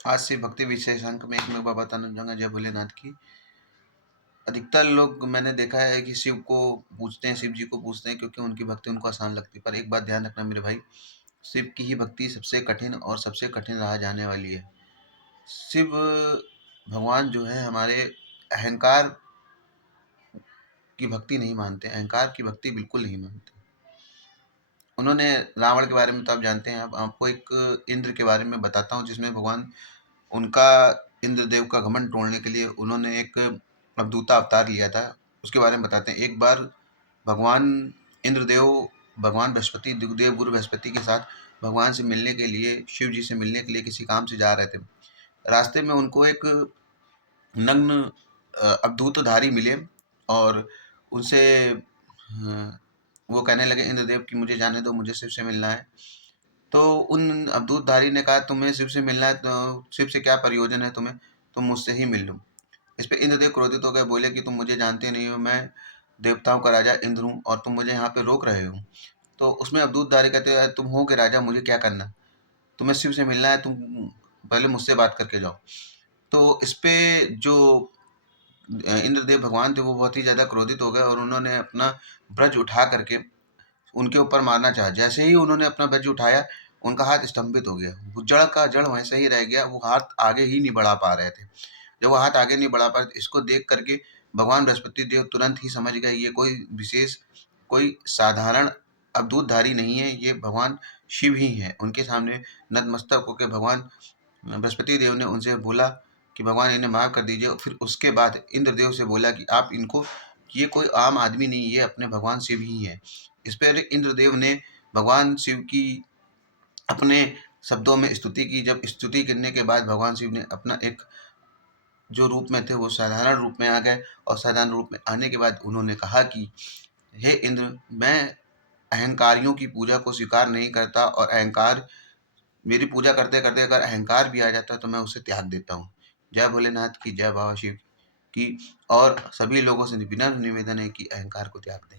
आज से भक्ति विशेषांक में एक मैं बाबा बताना चाहूँगा जय भोलेनाथ की। अधिकतर लोग मैंने देखा है कि शिव को पूजते हैं, शिव जी को पूजते हैं क्योंकि उनकी भक्ति उनको आसान लगती है। पर एक बात ध्यान रखना मेरे भाई, शिव की ही भक्ति सबसे कठिन और सबसे कठिन राह जाने वाली है। शिव भगवान जो है हमारे अहंकार की भक्ति नहीं मानते, अहंकार की भक्ति बिल्कुल नहीं मानते। उन्होंने रावण के बारे में तो आप जानते हैं। अब आपको एक इंद्र के बारे में बताता हूँ जिसमें भगवान उनका इंद्रदेव का घमंड तोड़ने के लिए उन्होंने एक अवधूता अवतार लिया था। उसके बारे में बताते हैं। एक बार भगवान इंद्रदेव भगवान बृहस्पति दिग्देव गुरु बृहस्पति के साथ भगवान से मिलने के लिए, शिव जी से मिलने के लिए किसी काम से जा रहे थे। रास्ते में उनको एक नग्न अवधूतधारी मिले और उनसे वो कहने लगे इंद्रदेव कि मुझे जाने दो, मुझे शिव से मिलना है। तो उन अवधूतधारी ने कहा तुम्हें शिव से मिलना है तो शिव से क्या प्रयोजन है तुम्हें, तुम मुझसे ही मिल लो। इस पे इंद्रदेव क्रोधित हो गए, बोले कि तुम मुझे जानते नहीं हो, मैं देवताओं का राजा इंद्र हूँ और तुम मुझे यहाँ पे रोक रहे हो। तो उसमें अवधूतधारी कहते हैं तुम हो के राजा, मुझे क्या करना, तुम्हें शिव से मिलना है, तुम पहले मुझसे बात करके जाओ। तो इस पे जो इंद्रदेव भगवान थे वो बहुत ही ज़्यादा क्रोधित हो गए और उन्होंने अपना ब्रज उठा करके उनके ऊपर मारना चाहा। जैसे ही उन्होंने अपना ब्रज उठाया, उनका हाथ स्तंभित हो गया। वो जड़ का जड़ वैसे ही रह गया, वो हाथ आगे ही नहीं बढ़ा पा रहे थे। जब वो हाथ आगे नहीं बढ़ा पा रहे थे, इसको देख करके भगवान बृहस्पति देव तुरंत ही समझ गए ये कोई विशेष, कोई साधारण अवधूतधारी नहीं है, ये भगवान शिव ही हैं। उनके सामने नतमस्तक होके भगवान बृहस्पति देव ने उनसे बोला कि भगवान इन्हें माफ़ कर दीजिए। फिर उसके बाद इंद्रदेव से बोला कि आप इनको, ये कोई आम आदमी नहीं, ये अपने भगवान शिव ही हैं। इस पर इंद्रदेव ने भगवान शिव की अपने शब्दों में स्तुति की। जब स्तुति करने के बाद भगवान शिव ने अपना एक जो रूप में थे वो साधारण रूप में आ गए और साधारण रूप में आने के बाद उन्होंने कहा कि हे इंद्र, मैं अहंकारियों की पूजा को स्वीकार नहीं करता और अहंकार मेरी पूजा करते करते अगर अहंकार भी आ जाता है तो मैं उसे त्याग देता हूँ। जय भोलेनाथ की, जय बाबा शिव की। और सभी लोगों से विनम्र निवेदन है कि अहंकार को त्याग दें।